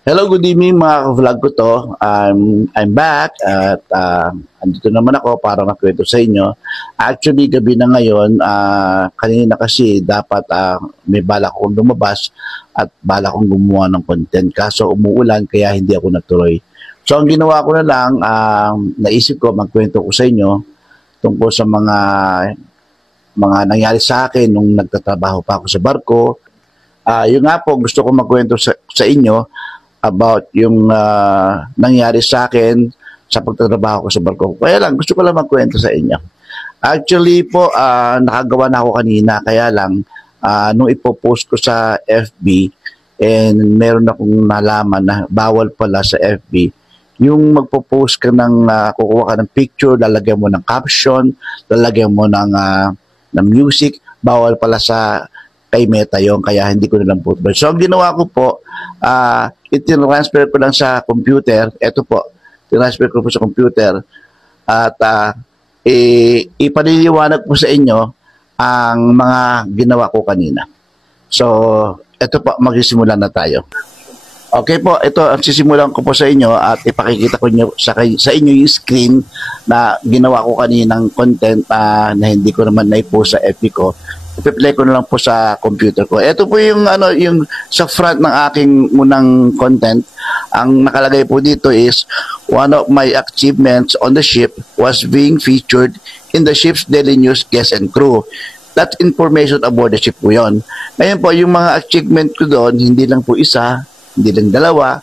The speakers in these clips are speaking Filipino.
Hello, good evening mga vlog ko to. I'm back at andito naman ako para makwento sa inyo. Actually, gabi na ngayon, kanina kasi dapat may bala akong lumabas at bala akong gumawa ng content. Kaso umuulan kaya hindi ako natuloy. So ang ginawa ko na lang, naisip ko magkwento ko sa inyo tungkol sa mga nangyari sa akin nung nagtatrabaho pa ako sa barko. Yung nga po, gusto ko magkwento sa inyo about yung nangyari sa akin sa pagtatrabaho ko sa barko. Kaya lang, gusto ko lang magkwento sa inyo. Actually po, nakagawa na ako kanina. Kaya lang, nung ipopost ko sa FB, and meron akong nalaman na bawal pala sa FB, yung magpo-post ka ng, kukuha ka ng picture, lalagyan mo ng caption, lalagyan mo ng music, bawal pala sa kay Meta yung kaya hindi ko nilang po. So, ang ginawa ko po, itinransfer ko lang sa computer. Ito po, tinransfer ko po sa computer at ipaniliwanag po sa inyo ang mga ginawa ko kanina. So, ito po, magsisimula na tayo. Okay po, ito ang sisimulan ko po sa inyo at ipakikita ko nyo sa inyo yung screen na ginawa ko kaninang content na hindi ko naman na-post sa FB ko. I-play ko na lang po sa computer ko. Ito po yung yung sa front ng aking unang content. Ang nakalagay po dito is one of my achievements on the ship was being featured in the ship's daily news guest and crew. That information aboard the ship po yun. Ngayon po, yung mga achievement ko doon, hindi lang po isa, hindi lang dalawa,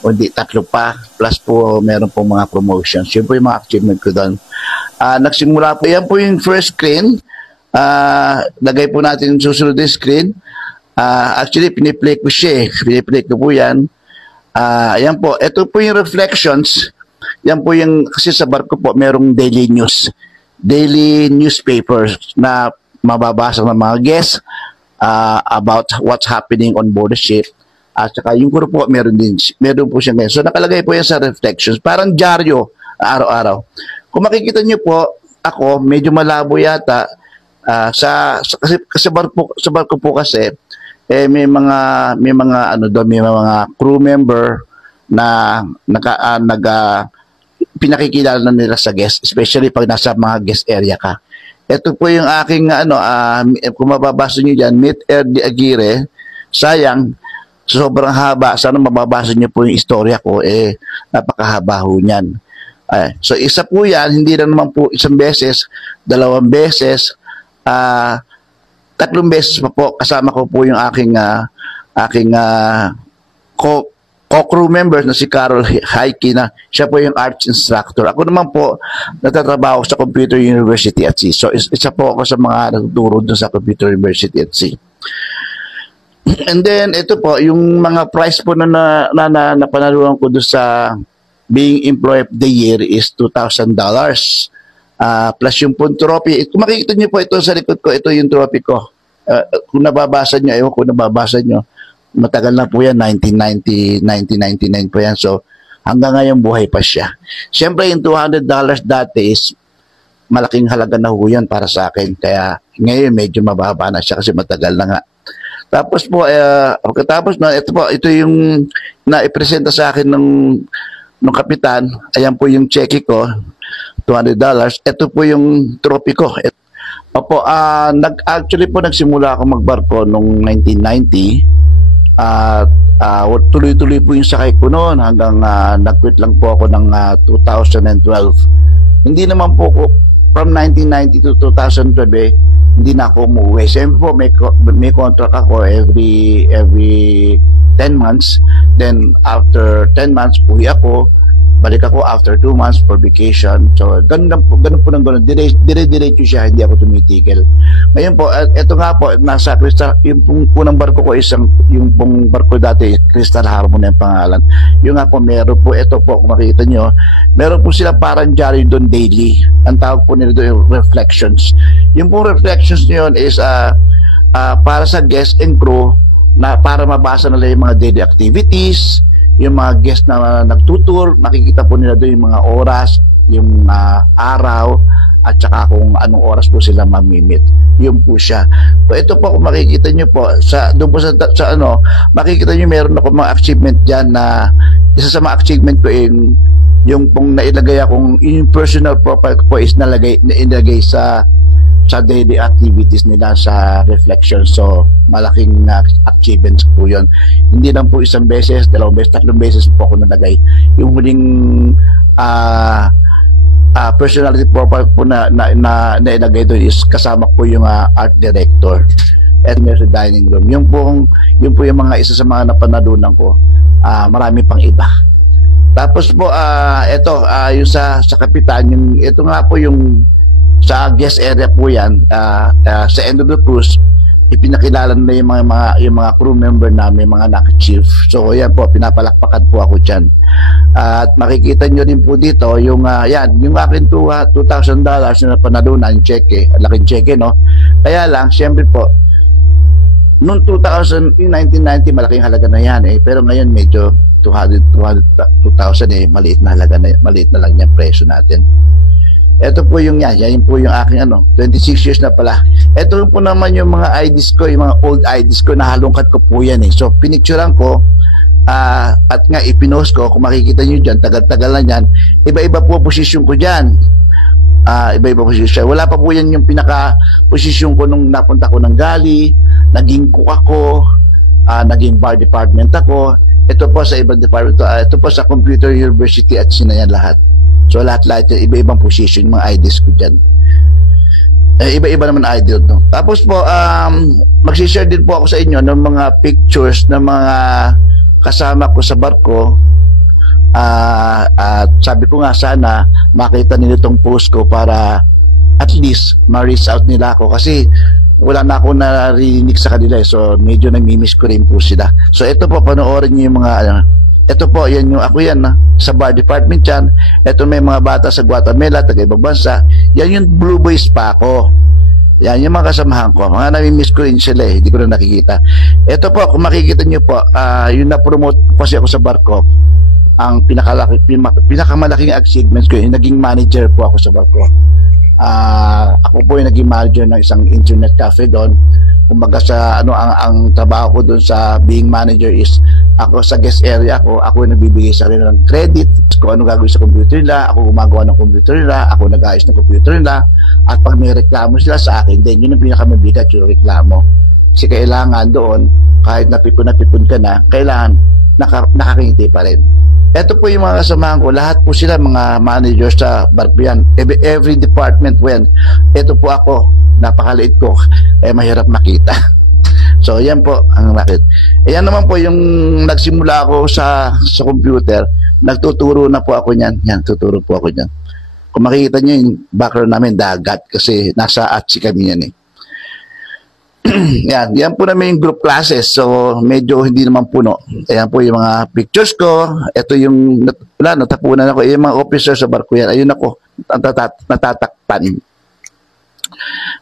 o hindi tatlo pa, plus po meron po mga promotions. Yun po yung mga achievement ko doon. Nagsimula po, yan po yung first screen. Lagay po natin yung susunod na screen. Actually, piniplay ko siya. Piniplay ko po yan. Ayan po. Ito po yung reflections. Yan po yung, kasi sa barko po, merong daily news. Daily newspapers na mababasa ng mga guests about what's happening on board the ship. At saka yung crew po, meron po siya ngayon. So, nakalagay po yan sa reflections. Parang dyaryo, araw-araw. Kung makikita nyo po, ako, medyo malabo yata. Kasi sa barko po kasi may mga crew member na pinakikilala na nila sa guest, especially pag nasa mga guest area ka. Ito po yung aking kung mababasa niyo diyan, Meet Erdi Aguirre. Sayang, sobrang haba. Sana mababasa niyo po yung istorya ko, napakahaba ho niyan. So isa po yan, hindi lang naman po isang beses, dalawang beses, tatlong beses pa po kasama ko po yung aking co-crew members na si Carol Haiki na siya po yung arts instructor. Ako naman po natatrabaho sa Computer University at Sea. So isa po ako sa mga nagtuturo dun sa Computer University at Sea. And then ito po yung mga prize po na napanalunan ko doon sa being Employee of the Year is $2,000. Plus yung pong trophy. Kung makikita nyo po ito sa likod ko, ito yung trophy ko. Kung nababasa nyo, ewan kung nababasa nyo, matagal na po yan, 1999 po yan. So, hanggang ngayon buhay pa siya. Siyempre, yung $200 dati is malaking halaga na ho yan para sa akin. Kaya ngayon medyo mababa na siya kasi matagal na nga. Tapos po, pagkatapos na, ito yung na-ipresenta sa akin ng kapitan. Ayan po yung cheque ko. $200. Ito po yung trophy ko. Opo, actually po nagsimula ako magbarko noong 1990. Tuloy-tuloy po yung sakay ko noon hanggang nag-quit lang po ako ng 2012. Hindi naman po ko from 1990 to 2012 hindi na ako umuwi. Siyempre po may contract ako every 10 months. Then after 10 months uwi ako. Balik ako after 2 months for vacation. So, ganun po ng ganun. Dire-diretso siya, hindi ako tumitigil. Ngayon po, ito nga po, nasa Crystal, yung unang barko ko yung pong barko dati, Crystal Harmony ang pangalan. Yung nga po, meron po, ito po, kung makikita nyo, meron po sila parang diary doon daily. Ang tawag po nila doon yung reflections. Yung pong reflections nyo yun is para sa guest and crew na para mabasa nila yung mga daily activities, yung mga guest na nagtutur, makikita po nila doon yung mga oras, yung araw, at saka kung anong oras po sila mamimit. Yun po siya. So ito po, kung makikita nyo po, doon po sa ano, makikita nyo meron ako mga achievement dyan na isa sa mga achievement ko yung pong nailagay akong, yung personal profile ko po is nailagay sa daily activities nila sa reflection. So, malaking achievements po yun. Hindi lang po isang beses, dalawang beses, tatlong beses po ako nalagay. Yung huling personality profile po na ilagay doon is kasama po yung art director at sa dining room. Yun po yung mga isa sa mga napanalunan ko. Marami pang iba. Tapos po, yung sa kapitan, ito nga po yung sa guest area po yan, sa end of the cruise, ipinakilala na yung mga crew member namin, mga naka-chief. So, yan po, pinapalakpakan po ako dyan. At makikita nyo rin po dito, yung akin $2,000 na panalunan, cheque, laking cheque, no? Kaya lang, siyempre po, noong 1990, malaking halaga na yan, pero ngayon medyo 2,000 maliit na halaga maliit na lang yung presyo natin. Ito po yung yan po yung aking 26 years na pala. Ito po naman yung mga IDs ko, yung mga old IDs ko, nahalungkat ko po yan So, pinicturean ko, at nga ipinost ko, kung makikita nyo dyan, tagal-tagal na yan, iba-iba po posisyon ko dyan. Iba-iba posisyon. Wala pa po yan yung pinaka-posisyon ko nung napunta ko ng Gali, naging cook ako, naging bar department ako. Ito po sa ibang department, ito po sa Computer University at sinayan lahat. So lahat-lahat yung iba-ibang position, mga IDs ko dyan. Iba-iba naman ID no? Tapos po, magsishare din po ako sa inyo ng mga pictures ng mga kasama ko sa barko. At sabi ko nga sana makita nila itong post ko para at least ma-reach out nila ako kasi wala na ako narinig sa kanila so medyo nami-miss ko rin po sila. So ito po, panoorin niyo yung mga ito po, yan yung ako yan sa bar department yan. Ito may mga bata sa Guatemala, taga ibang bansa. Yan yung Blue Boys pa ako. Yan yung mga kasamahan ko. Mga nami-miss ko rin sila hindi ko na nakikita. Ito po, kung makikita nyo po, yung na-promote kasi ako sa barko, ang pinakamalaking achievements ko, yung naging manager po ako sa barko. Ako po yung naging manager ng isang internet cafe doon. Kumbaga sa ang trabaho ko doon sa being manager is ako sa guest area ako yung nagbibigay sa kanila ng credit kung ano gagawin sa computer nila, ako gumagawa ng computer nila, ako nag-ayos ng computer nila, at pag may reklamo sila sa akin, then yun ang pinakamabigat yung reklamo. Kasi kailangan doon, kahit napipon ka na, kailangan nakakingiti pa rin. Ito po yung mga kasamahan ko, lahat po sila mga managers sa barko yan. Every department when. Ito po ako, napakaliit ko, mahirap makita. So, yan po ang nakit. Yan naman po yung nagsimula ako sa computer, nagtuturo na po ako niyan. Yan, tuturo po ako niyan. Kung makikita nyo yung background namin, dagat, kasi nasa ATSI kami yan yan po namin yung group classes. So, medyo hindi naman puno. Ayan po yung mga pictures ko. Ito yung, natapunan ako. Yung mga officer sa barko yan. Ayun ako, natatakpan.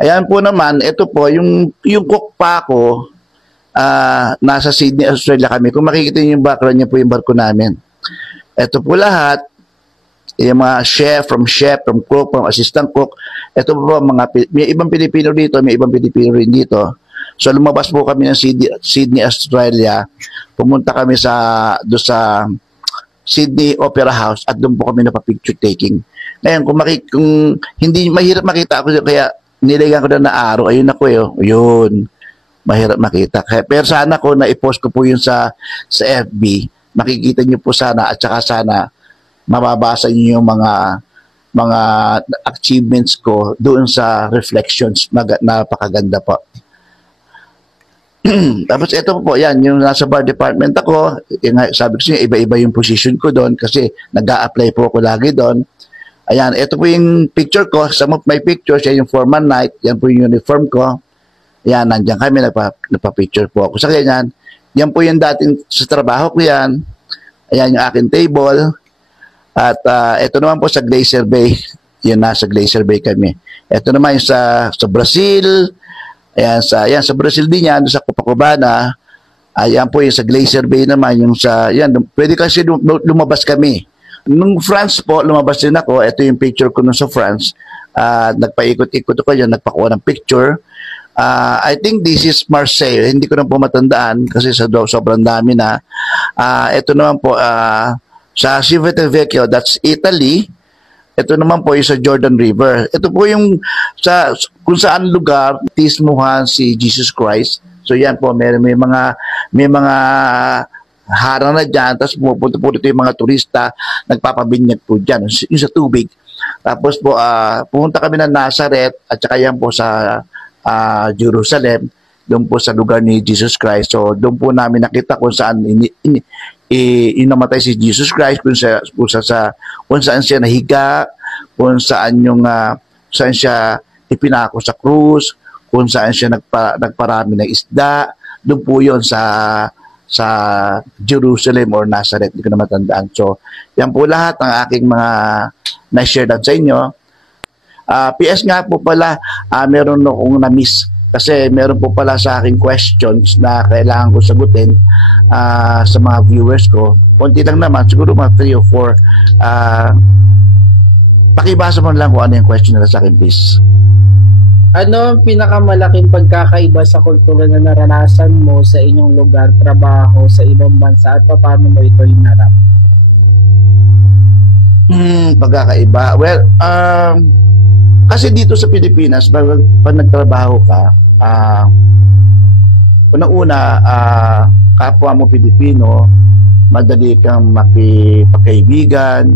Ayan po naman, ito po, yung cook pa ako, nasa Sydney, Australia kami. Kung makikita nyo yung background niya po yung barko namin. Ito po lahat, yung mga from cook, from assistant cook. Ito po may ibang Pilipino dito, may ibang Pilipino rin dito. So lumabas po kami ng Sydney, Australia. Pumunta kami doon sa Sydney Opera House at doon po kami napapicture taking. Ngayon, kung hindi mahirap makita ako, kaya nilagyan ko na araw, ayun ako yun. Mahirap makita. Pero sana ko na-post ko po yun sa FB. Makikita nyo po sana at saka sana mababasa niyo yung mga achievements ko doon sa reflections. Napakaganda po. Tapos ito po, yan, yung nasa bar department ako, sabi ko siya, iba-iba yung position ko doon kasi nag-a-apply po ako lagi doon. Ayan, ito po yung picture ko. Some of my pictures, yan yung foreman night, yan po yung uniform ko. Ayan, nandiyan kami, nagpa-picture po ako sa ganyan. Yan po yung dating sa trabaho ko yan. Ayan yung aking table. At ito naman po sa Glacier Bay. Yun, nasa Glacier Bay kami. Ito naman yung sa Brazil. Ayan, sa Brazil din yan, sa Copacabana. Ayan po yung sa Glacier Bay naman. Yung pwede kasi lumabas kami. Nung France po, lumabas din ako. Ito yung picture ko nung sa France. nagpaikot-ikot ako yun, nagpakuha ng picture. I think this is Marseille. Hindi ko na po matandaan kasi sobrang dami na. Ito naman po, sa Civitavecchio, that's Italy. Ito naman po yung sa Jordan River. Ito po yung kung saan lugar tismuhan si Jesus Christ. So yan po, may mga harang na dyan, tapos pupunta po dito yung mga turista, nagpapabinyag po dyan, yung sa tubig. Tapos po, pumunta kami ng Nazareth, at saka yan po sa Jerusalem, doon po sa lugar ni Jesus Christ. So doon po namin nakita kung saan inamatay si Jesus Christ, kung saan siya nahiga, kung saan saan siya ipinako sa krus, kung saan siya nagparami ng isda. Doon po yun sa Jerusalem or Nazareth, hindi ko na matandaan. So yan po lahat ng aking mga na-share sa inyo. PS nga po pala, meron akong na-miss kasi meron po pala sa aking questions na kailangan ko sagutin sa mga viewers ko. Konti lang naman, siguro mga 3 o 4. Pakibasa mo lang kung ano yung question nila sa akin, please. Ano ang pinakamalaking pagkakaiba sa kultura na naranasan mo sa inyong lugar, trabaho, sa ibang bansa, at paano mo ito hinarap? Pagkakaiba? Well, kasi dito sa Pilipinas, pag nagtrabaho ka, unang-una, kapwa mo Pilipino, madali kang makipagkaibigan,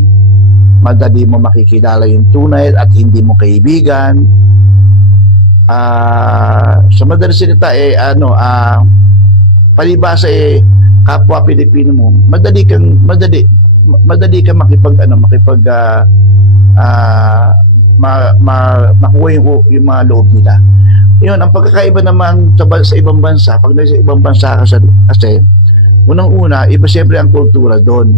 madali mo makikilala yung tunay at hindi mo kaibigan. Sa madaling salita, palibasa kapwa Pilipino mo, madali kang makuha yung mga loob nila. Yun, ang pagkakaiba naman sa ibang bansa, pag nasa ibang bansa kasi unang-una, iba siyempre ang kultura doon.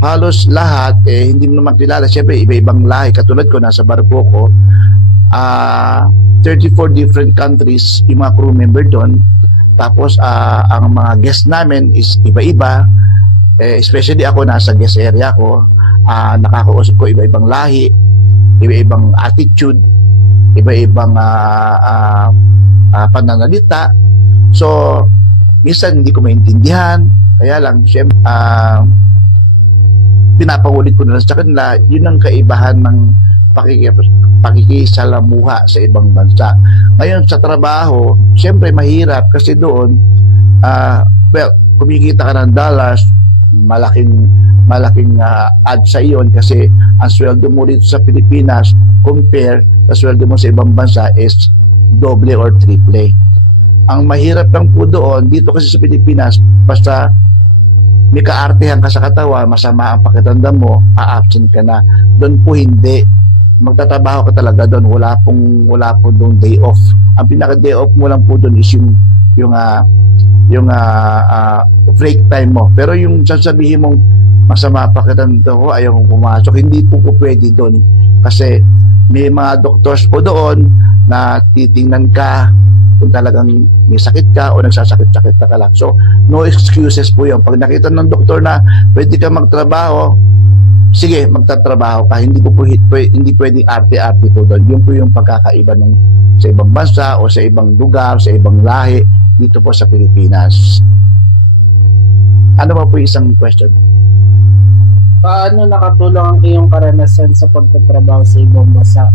Halos lahat, hindi mo naman kilala. Siyempre, iba-ibang lahi. Katulad ko, nasa barko ko, 34 different countries yung mga crew member doon. Tapos, ang mga guest namin is iba-iba. Especially ako, nasa guest area ko. Nakakausap ko iba-ibang lahi, iba-ibang attitude, iba-ibang pananalita. So, minsan hindi ko maintindihan. Kaya lang, syempre, pinapangulit ko na lang sa kanila, yun ang kaibahan ng pakikisalamuha sa ibang bansa. Ngayon, sa trabaho, syempre mahirap kasi doon, kumikita ka ng dollars, malaking add sa iyon kasi ang sweldo mo dito sa Pilipinas compare sa sweldo mo sa ibang bansa is doble or triple. Ang mahirap lang po doon, dito kasi sa Pilipinas, basta may kaartehan ka sa katawan, masama ang pakitanda mo, a-absent ka na. Doon po hindi. Magtatrabaho ka talaga doon. Wala po doon day off. Ang pinaka-day off mo lang po doon is yung break time mo. Pero yung sasabihin mong masama pakitanda ko, ayaw kong pumasok, hindi po pwede doon. Kasi may mga doctors po doon na titingnan ka kung talagang may sakit ka o nagsasakit-sakit ka lang. So, no excuses po yun. Pag nakita ng doktor na pwede ka magtrabaho, sige, magtatrabaho ka. Hindi pwedeng arte-arte po doon. Yun po yung pagkakaiba sa ibang bansa o sa ibang lugar, sa ibang lahi dito po sa Pilipinas. Ano ba po isang question? Paano nakatulong ang iyong karanasan sa pagtatrabaho sa ibang bansa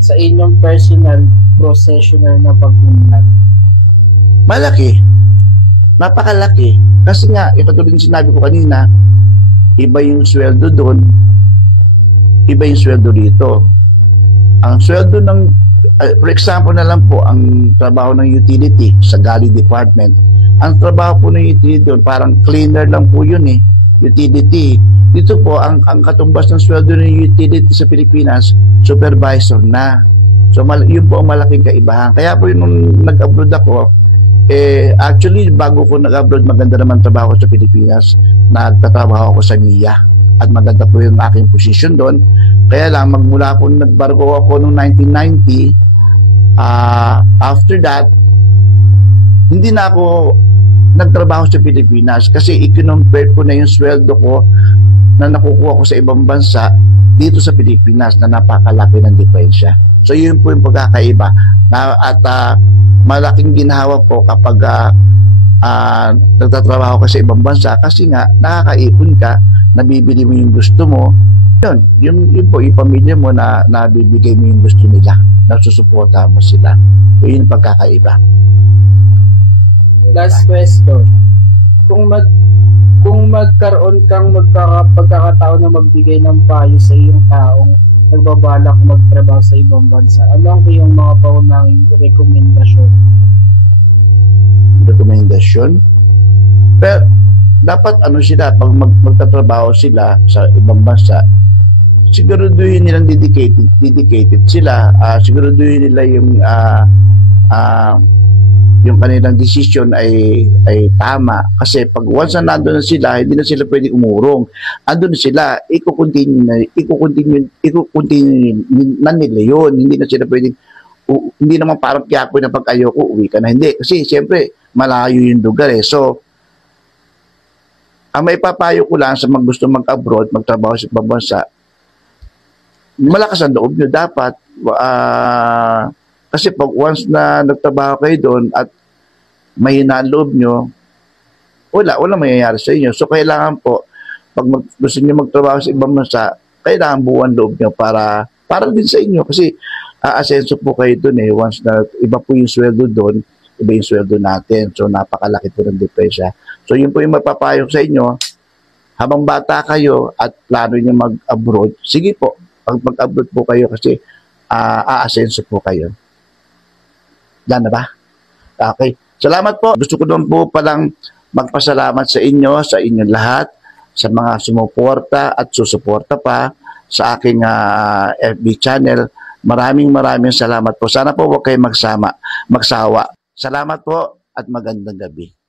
sa inyong personal, professional na pagpunlan? Malaki. Napakalaki. Kasi nga, ipatuloy yung sinabi ko kanina, iba yung sweldo doon, iba yung sweldo dito. Ang sweldo ng, for example na lang po, ang trabaho ng utility sa Galley Department, ang trabaho po ng utility doon, parang cleaner lang po yun utility. Dito po, ang katumbas ng sweldo ng utility sa Pilipinas, supervisor na. So, yun po ang malaking kaibahan. Kaya po yung nung nag-abroad ako, actually, bago ko nag-abroad, maganda naman trabaho ko sa Pilipinas. Nagtatrabaho ako sa NIA. At maganda po yung aking position doon. Kaya lang, magmula po nagbarko ako noong 1990, after that, hindi na ako nagtrabaho sa Pilipinas kasi i-compare ko na yung sweldo ko na nakukuha ko sa ibang bansa dito sa Pilipinas na napakalaki ng diferensya. So yun po yung pagkakaiba. Malaking ginhawa po kapag nagtatrabaho ka sa ibang bansa kasi nga nakakaipon ka, nabibili mo yung gusto mo. Yun po yung pamilya mo na nabibigay mo yung gusto nila, nasusuporta mo sila. So yun yung pagkakaiba. Last question. Kung magkaroon kang pagkakataon na magbigay ng payo sa iyong taong nagbabalak magtrabaho sa ibang bansa, ano ang iyong mga paunahing rekomendasyon? Pero dapat sila, pag magtatrabaho sila sa ibang bansa, siguraduhin nilang dedicated sila, siguraduhin nila yung kanilang decision ay tama, kasi pag once na nandun na sila, hindi na sila pwedeng umurong. Andun na sila, i-continue na nila yun. Hindi na sila pwedeng, hindi naman parang Quiapo na pag ayoko, uwi ka na. Hindi, kasi siyempre malayo yung lugar eh. So ang may papayo ko lang sa mga gusto mag-abroad, magtrabaho sa ibang bansa, malakas ang loob nyo dapat. Kasi pag once na nagtrabaho kayo doon at mahina ang loob nyo, wala mangyayari sa inyo. So kailangan po, pag gusto nyo magtrabaho sa ibang bansa, kailangan buuan loob nyo para din sa inyo. Kasi aasenso po kayo doon eh. Once na iba po yung sweldo doon, iba yung sweldo natin. So napakalaki po ng diferensya. So yun po yung mapapayo sa inyo. Habang bata kayo at plano nyo mag-abroad, sige po, pag mag-abroad po kayo kasi aasenso po kayo. Yan na ba? Okay. Salamat po. Gusto ko naman po palang magpasalamat sa inyong lahat, sa mga sumuporta at susuporta pa sa aking FB channel. Maraming salamat po. Sana po huwag kayong magsawa. Salamat po at magandang gabi.